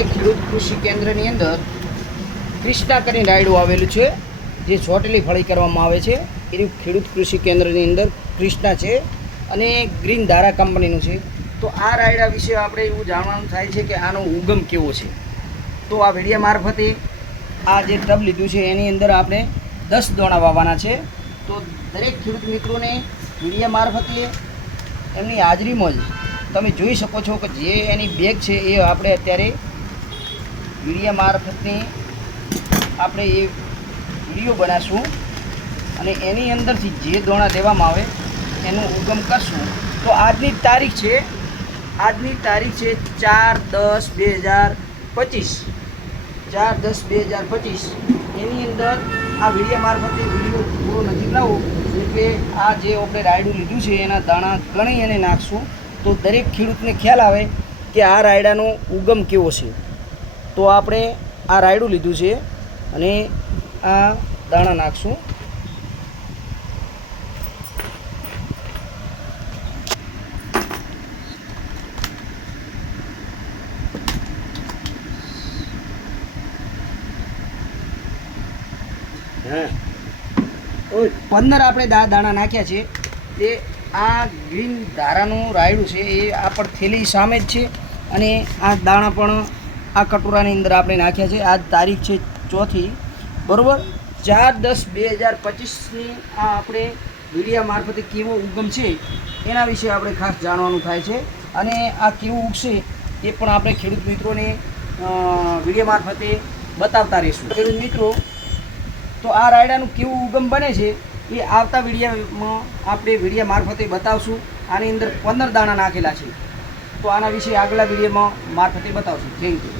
દરેક ખેડૂત કૃષિ કેન્દ્રની અંદર ક્રિષ્ના કરીને રાયડું આવેલું છે, જે ચોટેલી ફળી કરવામાં આવે છે. એ ખેડૂત કૃષિ કેન્દ્રની અંદર ક્રિષ્ના છે અને ગ્રીન ધારા કંપનીનું છે. તો આ રાયડા વિશે આપણે એવું જાણવાનું થાય છે કે આનો ઉગમ કેવો છે. તો આ વિડીયા મારફતે આ જે ટબ લીધું છે એની અંદર આપણે 10 દોણા વાવવાના છે. તો દરેક ખેડૂત મિત્રોને વિડીયા મારફતે એમની હાજરીમાં જ તમે જોઈ શકો છો કે જે એની બેગ છે એ આપણે અત્યારે વિડીયા મારફતની આપણે એ વિડીયો બનાવશું અને એની અંદરથી જે દોણા દેવામાં આવે એનું ઉગમ કરશું. તો આજની તારીખ છે 4/10/2025 એની અંદર આ વિડીયા મારફતે વિડીયો પૂરો નજીક લાવો એટલે આ જે આપણે રાયડું લીધું છે એના દાણા ગણી અને નાખશું. તો દરેક ખેડૂતને ખ્યાલ આવે કે આ રાયડાનો ઉગમ કેવો છે. તો આપણે આ રાયડું લીધું છે અને આ દાણા નાખશું. હા 15 આપણે દાણા નાખ્યા છે. તે આ ગ્રીન ધારાનું રાયડું છે એ આ પણ થેલી સામે જ છે અને આ દાણા પણ આ કટોરાની અંદર આપણે નાખ્યા છે. આજ તારીખ છે 4 બરાબર 4/10/2025ની આ આપણે વિડીયા મારફતે કેવો ઉગમ છે એના વિશે આપણે ખાસ જાણવાનું થાય છે અને આ કેવું ઉગશે એ પણ આપણે ખેડૂત મિત્રોને વિડીયા મારફતે બતાવતા રહીશું. ખેડૂત મિત્રો, તો આ રાયડાનું કેવું ઉગમ બને છે એ આવતા વિડીયામાં આપણે વિડીયા મારફતે બતાવશું. આની અંદર 15 દાણા નાખેલા છે. તો આના વિશે આગલા વિડીયોમાં મારફતે બતાવશું. Thank you.